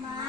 Ma.